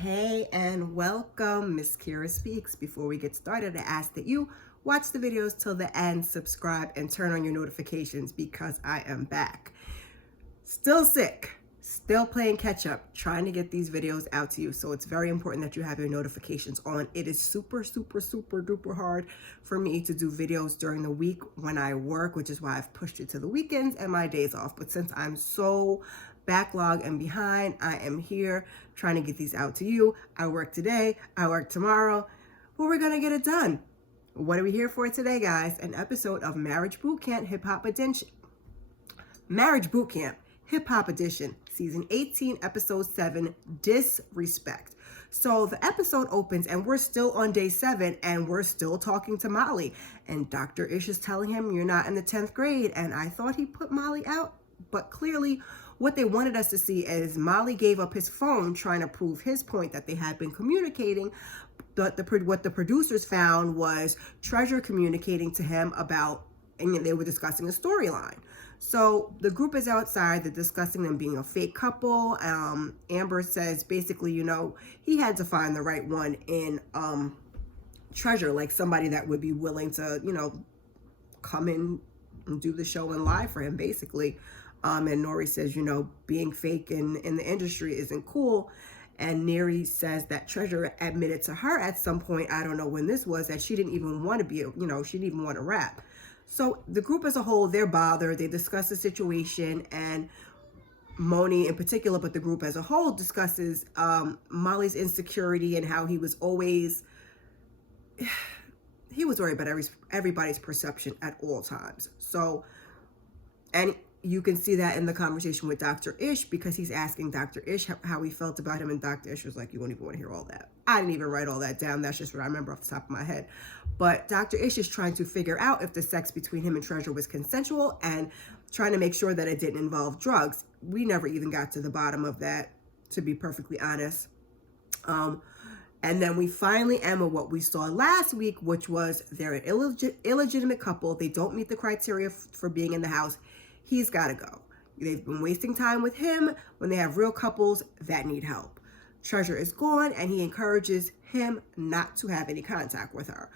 Hey and welcome, msKIRAspeaks. Before we get started, I ask that you watch the videos till the end, subscribe, and turn on your notifications because I am back. Still sick, still playing catch up, trying to get these videos out to you. So it's very important that you have your notifications on. It is super duper hard for me to do videos during the week when I work, which is why I've pushed it to the weekends and my days off. But since I'm so backlog and behind, I am here trying to get these out to you. I work today, I work tomorrow, but we're gonna get it done. What are we here for today, guys? An episode of Marriage Bootcamp Hip Hop Edition. Marriage Bootcamp Hip Hop Edition, Season 18, Episode 7, Disrespect. So the episode opens and we're still on day 7 and we're still talking to Molly. And Dr. Ish is telling him, you're not in the 10th grade. And I thought he put Molly out, but clearly what they wanted us to see is Molly gave up his phone trying to prove his point that they had been communicating. But what the producers found was Treasure communicating to him about, and they were discussing a storyline. So the group is outside, they're discussing them being a fake couple. Amber says basically, he had to find the right one in Treasure, like somebody that would be willing to, come in and do the show and live for him, basically. And Nori says, being fake in the industry isn't cool. And Neri says that Treasure admitted to her at some point, I don't know when this was, that she didn't even want to be, she didn't even want to rap. So the group as a whole, they're bothered. They discuss the situation, and Moni in particular, but the group as a whole discusses Molly's insecurity and how he was worried about everybody's perception at all times. So, and you can see that in the conversation with Dr. Ish, because he's asking Dr. Ish how he felt about him, and Dr. Ish was like, you won't even want to hear all that. I didn't even write all that down. That's just what I remember off the top of my head. But Dr. Ish is trying to figure out if the sex between him and Treasure was consensual and trying to make sure that it didn't involve drugs. We never even got to the bottom of that, to be perfectly honest. And then we finally end with what we saw last week, which was they're an illegitimate couple. They don't meet the criteria for being in the house. He's got to go. They've been wasting time with him when they have real couples that need help. Treasure is gone, and he encourages him not to have any contact with her.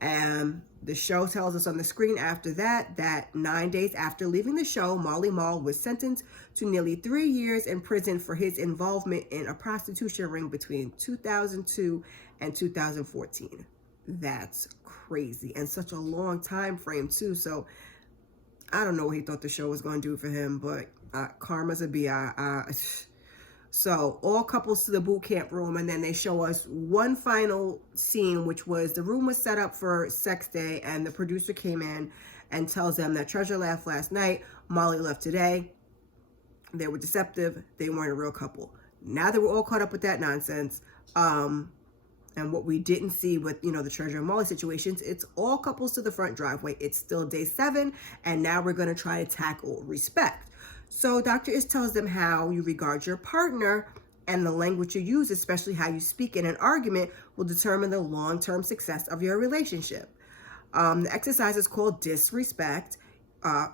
And the show tells us on the screen after that 9 days after leaving the show, Molly Mall was sentenced to nearly 3 years in prison for his involvement in a prostitution ring between 2002 and 2014. That's crazy, and such a long time frame too. So I don't know what he thought the show was going to do for him, but karma's a bitch. So all couples to the boot camp room, and then they show us one final scene, which was the room was set up for sex day, and the producer came in and tells them that Treasure left last night, Molly left today. They were deceptive. They weren't a real couple. Now that we're all caught up with that nonsense, and what we didn't see with, the Treasure and Molly situations, it's all couples to the front driveway. It's still day 7, and now we're going to try to tackle respect. So Dr. Ish tells them how you regard your partner, and the language you use, especially how you speak in an argument, will determine the long-term success of your relationship. The exercise is called Disrespect,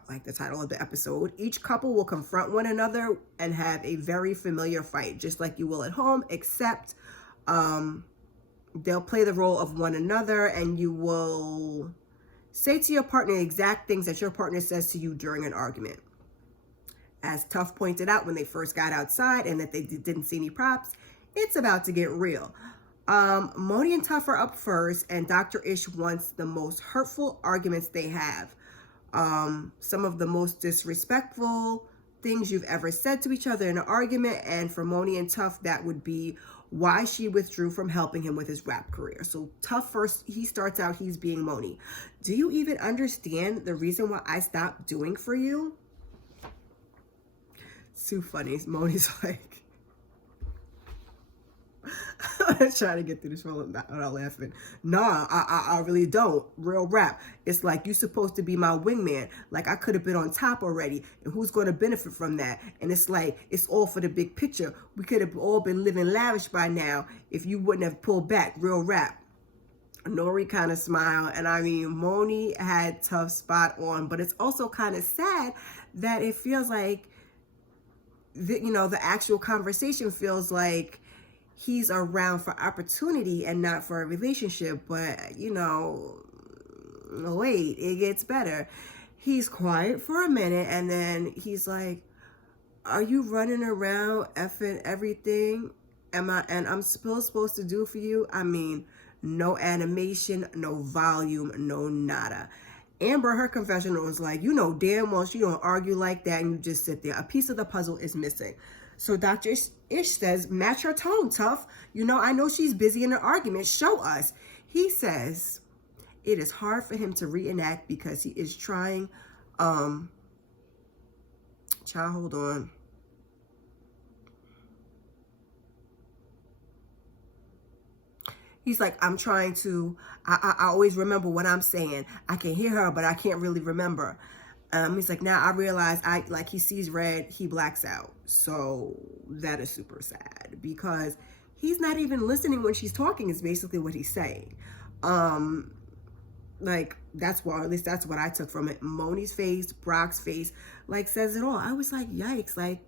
like the title of the episode. Each couple will confront one another and have a very familiar fight, just like you will at home, except they'll play the role of one another, and you will say to your partner the exact things that your partner says to you during an argument. As Tuff pointed out when they first got outside and that they didn't see any props, it's about to get real. Moni and Tuff are up first, and Dr. Ish wants the most hurtful arguments they have. Some of the most disrespectful things you've ever said to each other in an argument, and for Moni and Tuff, that would be why she withdrew from helping him with his rap career. So Tuff first, he starts out, he's being Moni. Do you even understand the reason why I stopped doing for you? It's too funny. Moni's like, I'm trying to get through this without laughing. Nah, I really don't. Real rap. It's like, you supposed to be my wingman. Like, I could have been on top already. And who's going to benefit from that? And it's like, it's all for the big picture. We could have all been living lavish by now if you wouldn't have pulled back. Real rap. Nori kind of smiled. And I mean, Moni had Tuff spot on. But it's also kind of sad that it feels like, the actual conversation feels like he's around for opportunity and not for a relationship. But, you know, wait, it gets better. He's quiet for a minute and then he's like, are you running around effing everything? I'm still supposed to do for you? I mean, no animation, no volume, no nada. Amber, her confessional was like, you know damn well she don't argue like that and you just sit there. A piece of the puzzle is missing. So Dr. Ish says, match her tone, tough. You know, I know she's busy in an argument. Show us. He says it is hard for him to reenact because he is trying, child, hold on. He's like, I'm trying to, I always remember what I'm saying. I can hear her, but I can't really remember. He's like, now I realize like he sees red, he blacks out. So that is super sad because he's not even listening when she's talking is basically what he's saying. Like that's what, at least that's what I took from it. Moni's face, Brock's face, like says it all. I was like, yikes. Like,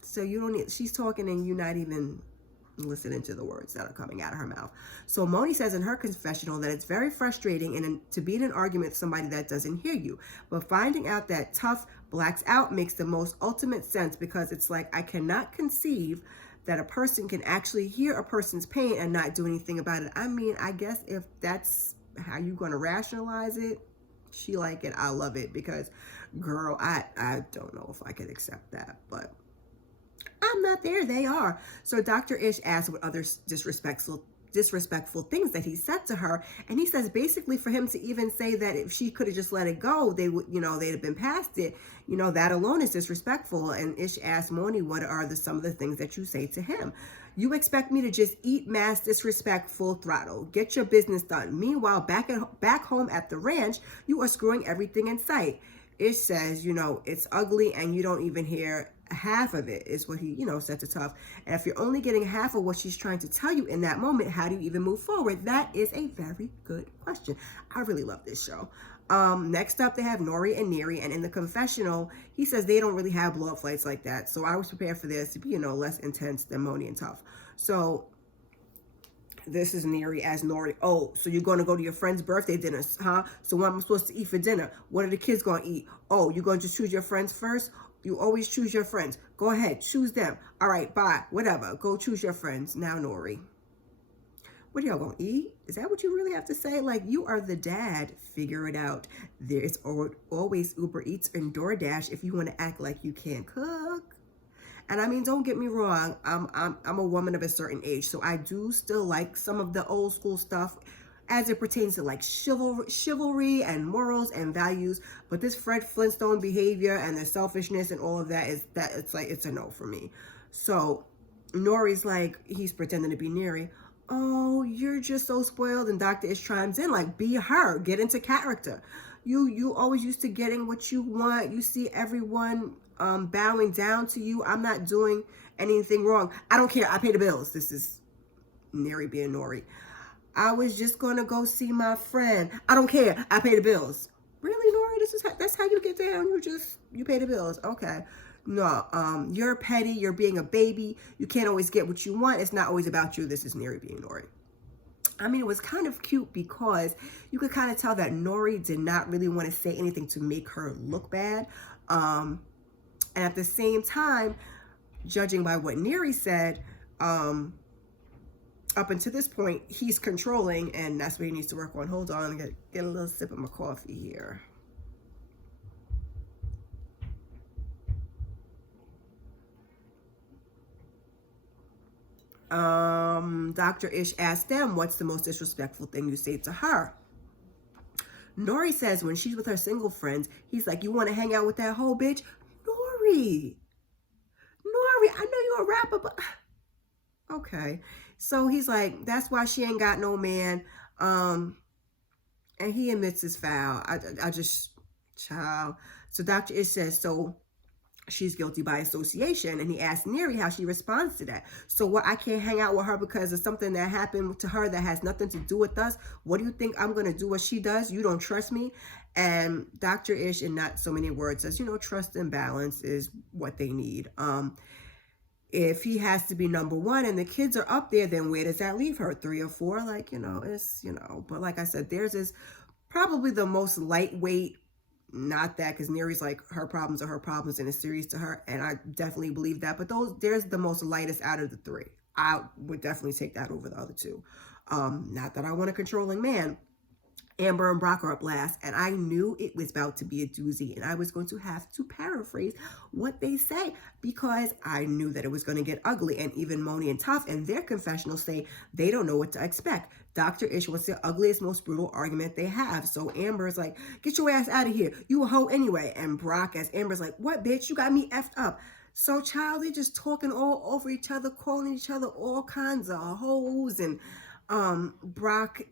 so you don't need, she's talking and you're not even listening to the words that are coming out of her mouth. So Moni says in her confessional that it's very frustrating and to be in an argument with somebody that doesn't hear you. But finding out that tough blacks out makes the most ultimate sense because it's like, I cannot conceive that a person can actually hear a person's pain and not do anything about it. I mean, I guess if that's how you're going to rationalize it, she like it, I love it because girl, I don't know if I could accept that, but I'm not there, they are. So Dr. Ish asks what other disrespectful things that he said to her, and he says basically for him to even say that if she could have just let it go, they would, you know, they'd have been past it, you know, that alone is disrespectful. And Ish asks Moni, what are some of the things that you say to him? You expect me to just eat mass disrespect full throttle, get your business done. Meanwhile, back home at the ranch, you are screwing everything in sight. Ish says, you know, it's ugly and you don't even hear half of it, is what he, you know, said to Tough. And if you're only getting half of what she's trying to tell you in that moment, how do you even move forward? That is a very good question. I really love this show. Next up, they have Nori and Neri, and in the confessional, he says they don't really have blow-up fights like that. So I was prepared for this to be, you know, less intense than Moni and Tough. So this is Neri as Nori. Oh, so you're going to go to your friend's birthday dinner, huh? So what am I supposed to eat for dinner? What are the kids going to eat? Oh, you're going to just choose your friends first? You always choose your friends. Go ahead, choose them. All right, bye, whatever. Go choose your friends. Now, Nori. What are y'all going to eat? Is that what you really have to say? Like, you are the dad. Figure it out. There's always Uber Eats and DoorDash if you want to act like you can't cook. And I mean, don't get me wrong. I'm a woman of a certain age, so I do still like some of the old school stuff as it pertains to like chivalry and morals and values. But this Fred Flintstone behavior and the selfishness and all of that it's like, it's a no for me. So Nori's like, he's pretending to be Neri. Oh, you're just so spoiled. And Dr. Ish chimes in like, be her, get into character. You always used to getting what you want. You see everyone bowing down to you. I'm not doing anything wrong. I don't care. I pay the bills. This is Neri being Nori. I was just going to go see my friend. I don't care. I pay the bills. Really, Nori? That's how you get down? You pay the bills. Okay. No, you're petty. You're being a baby. You can't always get what you want. It's not always about you. This is Neri being Nori. I mean, it was kind of cute because you could kind of tell that Nori did not really want to say anything to make her look bad. And at the same time, judging by what Neri said, up until this point, he's controlling, and that's what he needs to work on. Hold on, get a little sip of my coffee here. Dr. Ish asked them, what's the most disrespectful thing you say to her? Nori says when she's with her single friends, he's like, you want to hang out with that whole bitch? Nori, I know you're a rapper, but okay. So he's like, that's why she ain't got no man. And he admits his foul. I just, child. So Dr. Ish says, so she's guilty by association. And he asked Neri how she responds to that. So what, I can't hang out with her because of something that happened to her that has nothing to do with us? What do you think I'm going to do what she does? You don't trust me? And Dr. Ish, in not so many words, says, you know, trust and balance is what they need. if he has to be number one and the kids are up there, then where does that leave her? 3 or 4? Like, it's, but like I said, theirs is probably the most lightweight. Not that, because Neri's like, her problems are her problems and it's serious to her, and I definitely believe that. But there's the most lightest out of the 3. I would definitely take that over the other 2. Not that I want a controlling man. Amber and Brock are up last, and I knew it was about to be a doozy, and I was going to have to paraphrase what they say because I knew that it was going to get ugly. And even Moni and Tough in their confessional say they don't know what to expect. Dr. Ish wants the ugliest, most brutal argument they have. So Amber's like, get your ass out of here. You a hoe anyway. And Brock, as Amber's like, what, bitch? You got me effed up. So, child, they just talking all over each other, calling each other all kinds of hoes. And Brock,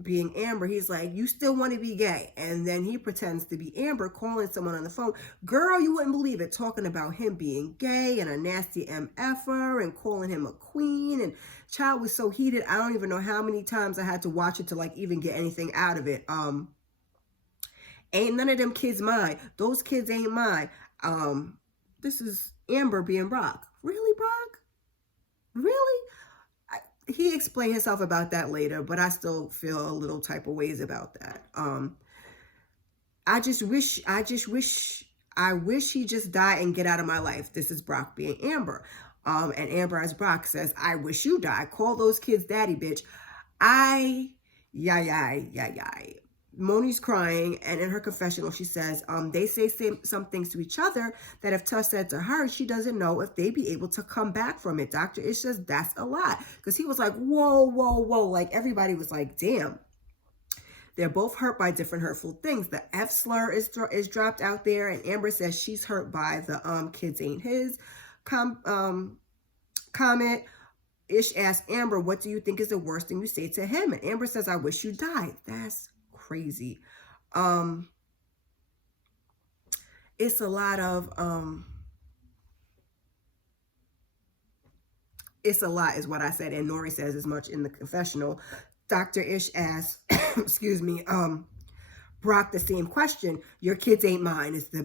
being Amber, he's like, you still want to be gay? And then he pretends to be Amber, calling someone on the phone. Girl, you wouldn't believe it, talking about him being gay and a nasty MFer and calling him a queen. And child was so heated, I don't even know how many times I had to watch it to like even get anything out of it. Ain't none of them kids mine. Those kids ain't mine. This is Amber being Brock. Really, Brock? Really? He explained himself about that later, but I still feel a little type of ways about that. I wish he just die and get out of my life. This is Brock being Amber. And Amber as Brock says, I wish you die. Call those kids daddy, bitch. Moni's crying, and in her confessional, she says, they say some things to each other that if Tuss said to her, she doesn't know if they'd be able to come back from it. Dr. Ish says that's a lot, because he was like, whoa, whoa, whoa. Like, everybody was like, damn. They're both hurt by different hurtful things. The F slur is dropped out there, and Amber says she's hurt by the kids ain't his comment. Ish asks Amber, what do you think is the worst thing you say to him? And Amber says, I wish you died. That's crazy. It's a lot of it's a lot is what I said, and Nori says as much in the confessional. Dr. Ish asks excuse me, Brock the same question. Your kids ain't mine is the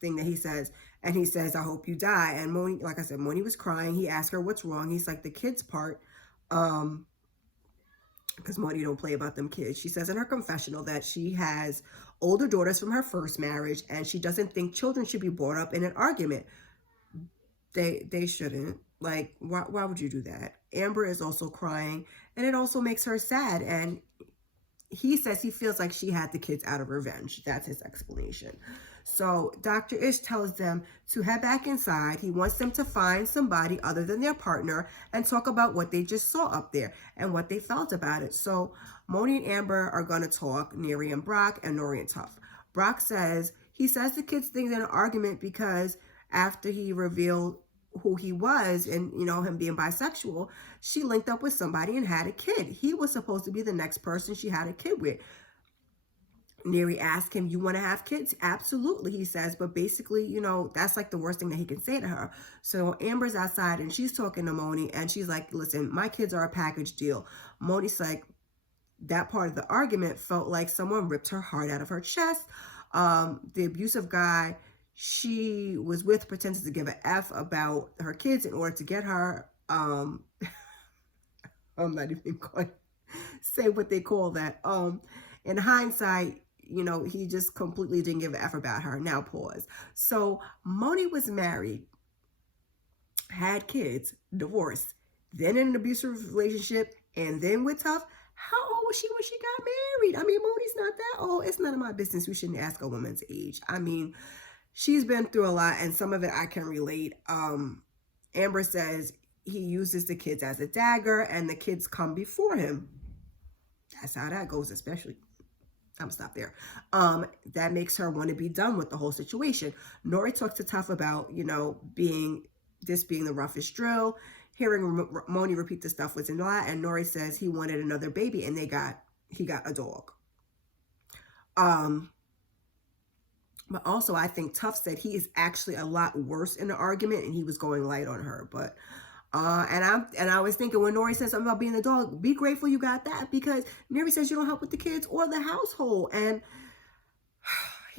thing that he says. And he says, I hope you die. And Moni, like I said, Moni was crying. He asked her what's wrong. He's like, the kids part, because Moni don't play about them kids. She says in her confessional that she has older daughters from her first marriage, and she doesn't think children should be brought up in an argument. They shouldn't. Like, why would you do that? Amber is also crying, and it also makes her sad. And he says he feels like she had the kids out of revenge. That's his explanation. So Dr. Ish tells them to head back inside. He wants them to find somebody other than their partner and talk about what they just saw up there and what they felt about it. So Moni and Amber are going to talk, Neri and Brock, and Nori and Tough. Brock says, he says the kids think they're in an argument because after he revealed who he was and, him being bisexual, she linked up with somebody and had a kid. He was supposed to be the next person she had a kid with. Neri asked him, you want to have kids? Absolutely, he says. But basically, that's like the worst thing that he can say to her. So Amber's outside and she's talking to Moni and she's like, listen, my kids are a package deal. Moni's like, that part of the argument felt like someone ripped her heart out of her chest. The abusive guy she was with pretended to give an F about her kids in order to get her. I'm not even going to say what they call that. In hindsight, he just completely didn't give an F about her. Now pause. So Moni was married, had kids, divorced, then in an abusive relationship, and then with Tough. How old was she when she got married? I mean, Moni's not that old. It's none of my business. We shouldn't ask a woman's age. I mean, she's been through a lot, and some of it I can relate. Amber says he uses the kids as a dagger, and the kids come before him. That's how that goes, especially. I'm stop there. That makes her want to be done with the whole situation. Nori talks to Tough about, being the roughest drill. Hearing Moni repeat the stuff was a lot, and Nori says he wanted another baby, and he got a dog. But also, I think Tough said he is actually a lot worse in the argument, and he was going light on her. But and I was thinking when Nori said something about being a dog, be grateful you got that, because Nori says you don't help with the kids or the household, and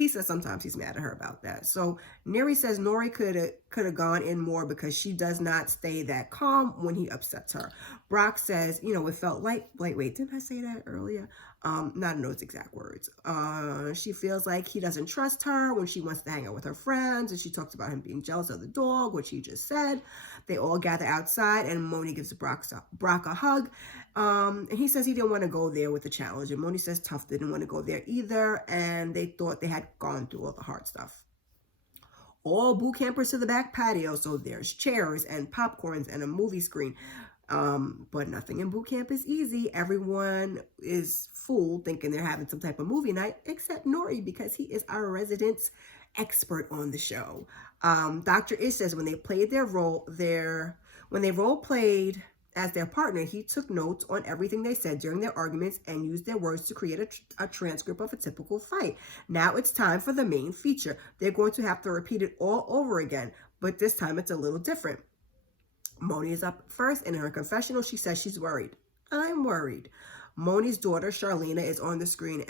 He says sometimes he's mad at her about that. So Neri says Nori could have gone in more because she does not stay that calm when he upsets her. Brock says, it felt like, wait, didn't I say that earlier? Not in those exact words. She feels like he doesn't trust her when she wants to hang out with her friends, and she talks about him being jealous of the dog, which he just said. They all gather outside, and Moni gives Brock a hug. And he says he didn't want to go there with the challenge, and Moni says Tough didn't want to go there either, and they thought they had gone through all the hard stuff. All boot campers to the back patio, so there's chairs and popcorns and a movie screen. But nothing in boot camp is easy. Everyone is fooled thinking they're having some type of movie night, except Nori, because he is our resident expert on the show. Dr. Ish says when they played when they role played as their partner, he took notes on everything they said during their arguments and used their words to create a transcript of a typical fight. Now it's time for the main feature. They're going to have to repeat it all over again, but this time it's a little different. Moni is up first, and in her confessional, she says she's worried. I'm worried. Moni's daughter, Charlena, is on the screen,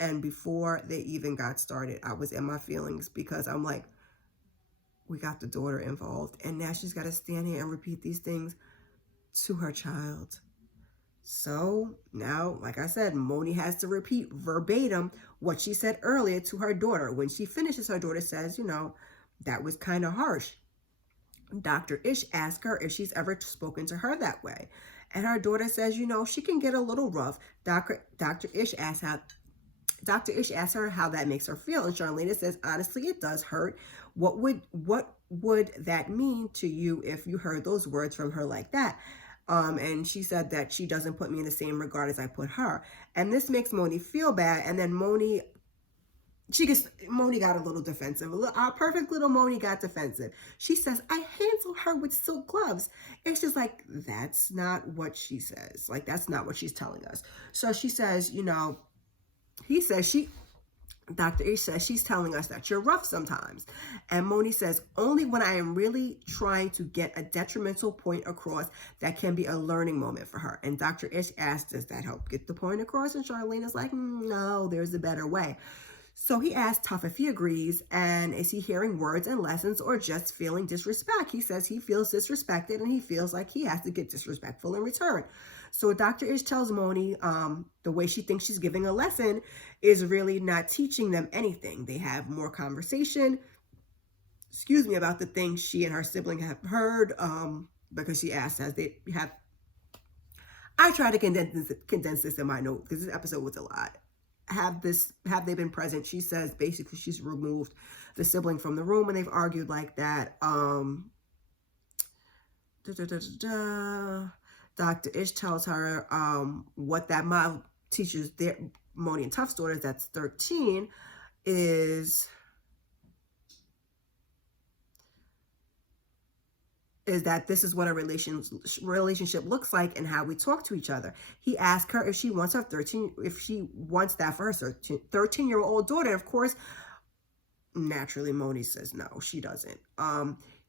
and before they even got started, I was in my feelings because I'm like, we got the daughter involved, and now she's got to stand here and repeat these things to her child. So now, like I said, Moni has to repeat verbatim what she said earlier to her daughter. When she finishes, her daughter says, that was kind of harsh. Dr. Ish asks her if she's ever spoken to her that way. And her daughter says, she can get a little rough. Dr. Ish asks her how that makes her feel. And Charlena says, honestly, it does hurt. What would that mean to you if you heard those words from her like that? And she said that she doesn't put me in the same regard as I put her. And this makes Moni feel bad. And then Moni got a little defensive. Our perfect little Moni got defensive. She says, I handle her with silk gloves. It's just like, that's not what she says. Like, that's not what she's telling us. So she says, Dr. Ish says she's telling us that you're rough sometimes. And Moni says, only when I am really trying to get a detrimental point across that can be a learning moment for her. And Dr. Ish asks, does that help get the point across? And Charlena's like, no, there's a better way. So he asks Tough if he agrees, and is he hearing words and lessons or just feeling disrespect? He says he feels disrespected and he feels like he has to get disrespectful in return. So Dr. Ish tells Moni the way she thinks she's giving a lesson is really not teaching them anything. They have more conversation, about the things she and her sibling have heard, because she asks as they have. I try to condense this in my note because this episode was a lot. Have they been present? She says basically she's removed the sibling from the room when they've argued like that. Dr. Ish tells her what that model teaches their Moni and Tough's daughter, that's 13, is that this is what a relationship looks like and how we talk to each other. He asked her if she wants that for her 13-year-old daughter. And of course, naturally, Moni says no, she doesn't.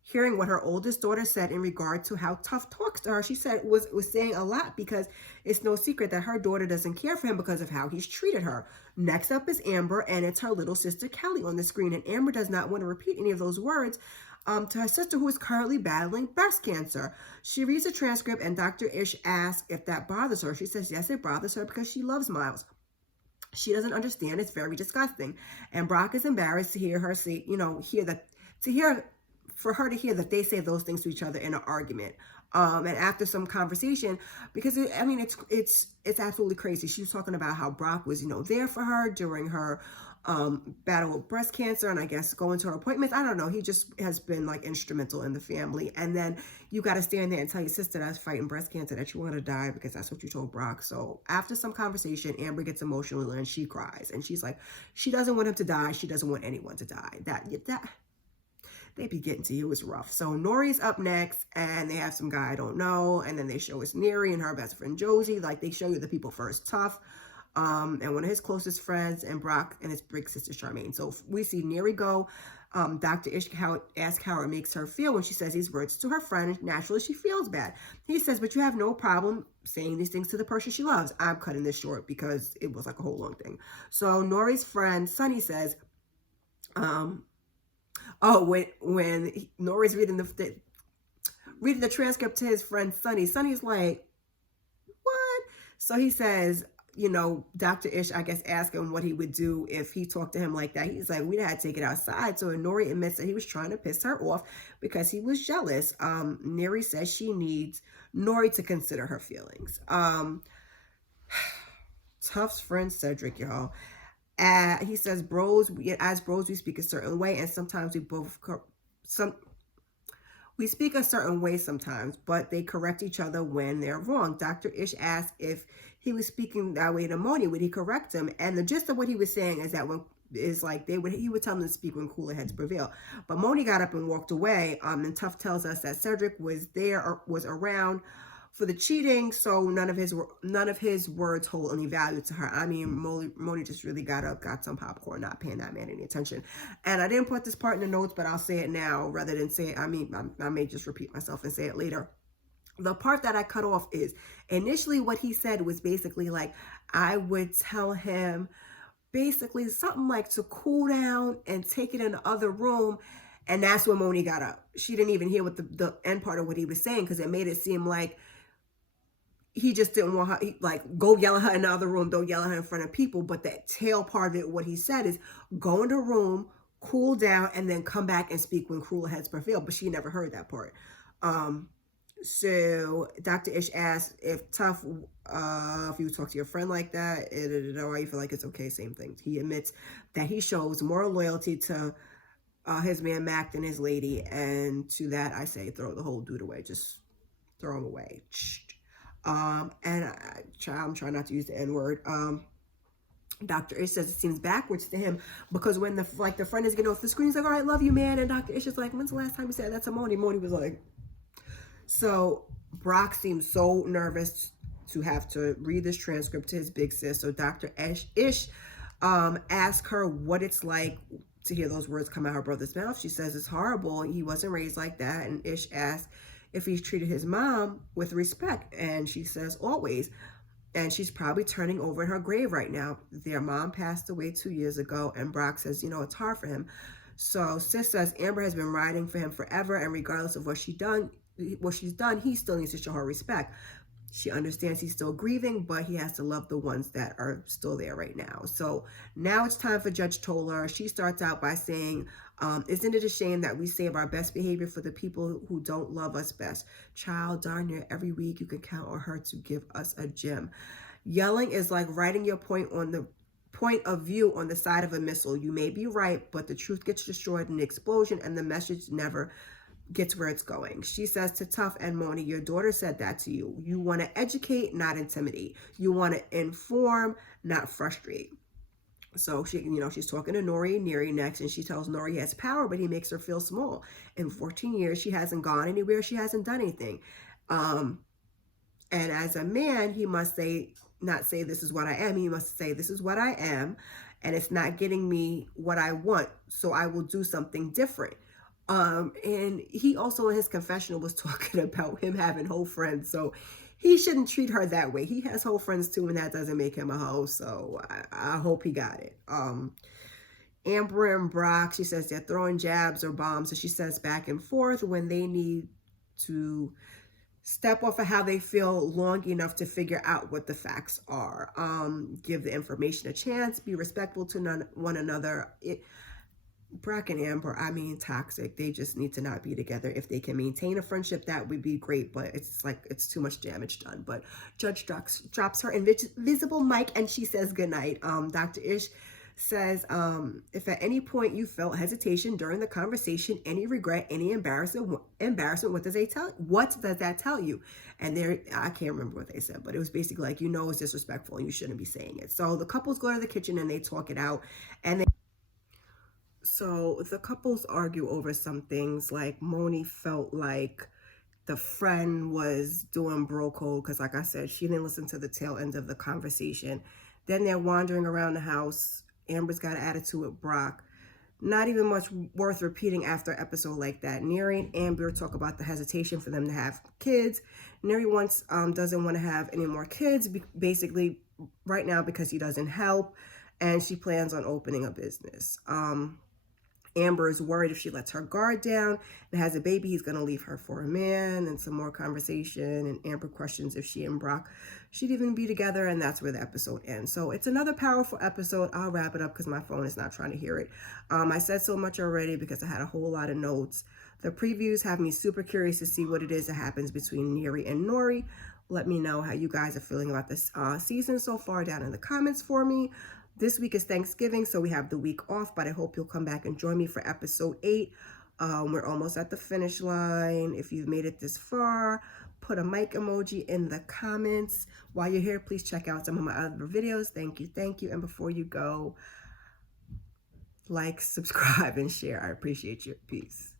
Hearing what her oldest daughter said in regard to how Tough talks to her, she said was saying a lot because it's no secret that her daughter doesn't care for him because of how he's treated her. Next up is Amber, and it's her little sister Kelly on the screen. And Amber does not want to repeat any of those words to her sister, who is currently battling breast cancer. She reads the transcript, and Dr. Ish asks if that bothers her. She says yes, it bothers her because she loves Miles. She doesn't understand. It's very disgusting. And Brock is embarrassed to hear her say, for her to hear that they say those things to each other in an argument. And after some conversation, because it's absolutely crazy. She was talking about how Brock was, there for her during her battle with breast cancer, and I guess going to her appointments. I don't know. He just has been like instrumental in the family. And then you got to stand there and tell your sister that's fighting breast cancer that you want to die because that's what you told Brock. So after some conversation, Amber gets emotional and she cries, and she's like, she doesn't want him to die. She doesn't want anyone to die. That they be getting to you is rough. So Nori's up next, and they have some guy I don't know, and then they show us Neri and her best friend Josie. Like, they show you the people first. Tough, and one of his closest friends, and Brock and his big sister Charmaine. So we see Neri go. Dr. Ish asks how it makes her feel when she says these words to her friend. Naturally, she feels bad. He says, but you have no problem saying these things to the person she loves. I'm cutting this short because it was like a whole long thing. So Nori's friend Sunny says, Um, oh, when Nori's reading the transcript to his friend Sonny, Sonny's like, what? So he says, Dr. Ish, I guess, asked him what he would do if he talked to him like that. He's like, we'd have to take it outside. So Nori admits that he was trying to piss her off because he was jealous. Neri says she needs Nori to consider her feelings. Tuff's friend Cedric, y'all. He says, as bros, we speak a certain way, and sometimes we speak a certain way sometimes, but they correct each other when they're wrong. Dr. Ish asked if he was speaking that way to Moni, would he correct him? And the gist of what he was saying is that he would tell them to speak when cooler heads prevail. But Moni got up and walked away. And Tuff tells us that Cedric was there or was around for the cheating, so none of his words hold any value to her. I mean, Moni just really got up, got some popcorn, not paying that man any attention. And I didn't put this part in the notes, but I'll say it now rather than say it. I mean, I may just repeat myself and say it later. The part that I cut off is initially what he said was basically like, I would tell him basically something like to cool down and take it in the other room. And that's when Moni got up. She didn't even hear what the end part of what he was saying, because it made it seem like he just didn't want her, go yell at her in the other room, don't yell at her in front of people. But that tail part of it, what he said is, go in the room, cool down, and then come back and speak when cooler heads prevail. But she never heard that part. So Dr. Ish asked if Tuff, if you talk to your friend like that, why you feel like it's okay, same thing. He admits that he shows more loyalty to his man Mac than his lady. And to that, I say, throw the whole dude away. Just throw him away. And I'm trying not to use the N-word. Dr. Ish says it seems backwards to him because when the friend is getting off the screen, he's like, all right, love you, man. And Dr. Ish is like, when's the last time you said that to Moni? Moni was like, so Brock seems so nervous to have to read this transcript to his big sis. So Dr. Ish asked her what it's like to hear those words come out of her brother's mouth. She says it's horrible. He wasn't raised like that. And Ish asked if he's treated his mom with respect, and she says always. And she's probably turning over in her grave right now. Their mom passed away 2 years ago, and Brock says, it's hard for him. So sis says Amber has been riding for him forever, and regardless of what she's done, he still needs to show her respect. She understands he's still grieving, but he has to love the ones that are still there right now. So now it's time for Judge Toller. She starts out by saying, isn't it a shame that we save our best behavior for the people who don't love us best? Child, darn near every week you can count on her to give us a gem. Yelling is like writing your point of view on the side of a missile. You may be right, but the truth gets destroyed in the explosion, and the message never gets where it's going. She says to Tuff and Moni, your daughter said that to you. You want to educate, not intimidate. You want to inform, not frustrate. So she's talking to Neri next, and she tells Nori he has power, but he makes her feel small. In 14 years, she hasn't gone anywhere. She hasn't done anything. And as a man, he must not say this is what I am. He must say this is what I am, and it's not getting me what I want, so I will do something different. And he also in his confessional was talking about him having whole friends, so he shouldn't treat her that way. He has whole friends too, and that doesn't make him a hoe, so I hope he got it. Amber and Brock, she says they're throwing jabs or bombs, so she says back and forth when they need to step off of how they feel long enough to figure out what the facts are. Give the information a chance, be respectful to one another. Brock and Amber, toxic. They just need to not be together. If they can maintain a friendship, that would be great, but it's too much damage done. But Judge drops her invisible mic, and she says goodnight. Dr. Ish says, if at any point you felt hesitation during the conversation, any regret, any embarrassment, what does that tell you? And I can't remember what they said, but it was basically like, it's disrespectful and you shouldn't be saying it. So the couples go to the kitchen and they talk it out, and so the couples argue over some things. Like Moni felt like the friend was doing bro code because, like I said, she didn't listen to the tail end of the conversation. Then they're wandering around the house. Amber's got an attitude with Brock. Not even much worth repeating after an episode like that. Neri and Amber talk about the hesitation for them to have kids. Neri doesn't want to have any more kids, basically right now because he doesn't help, and she plans on opening a business. Amber is worried if she lets her guard down and has a baby, he's going to leave her for a man, and some more conversation. And Amber questions if she and Brock should even be together, and that's where the episode ends. So it's another powerful episode. I'll wrap it up because my phone is not trying to hear it. I said so much already because I had a whole lot of notes. The previews have me super curious to see what it is that happens between Neri and Nori. Let me know how you guys are feeling about this season so far down in the comments for me. This week is Thanksgiving, so we have the week off, but I hope you'll come back and join me for episode 8. We're almost at the finish line. If you've made it this far, put a mic emoji in the comments. While you're here, please check out some of my other videos. Thank you, thank you. And before you go, like, subscribe, and share. I appreciate you. Peace.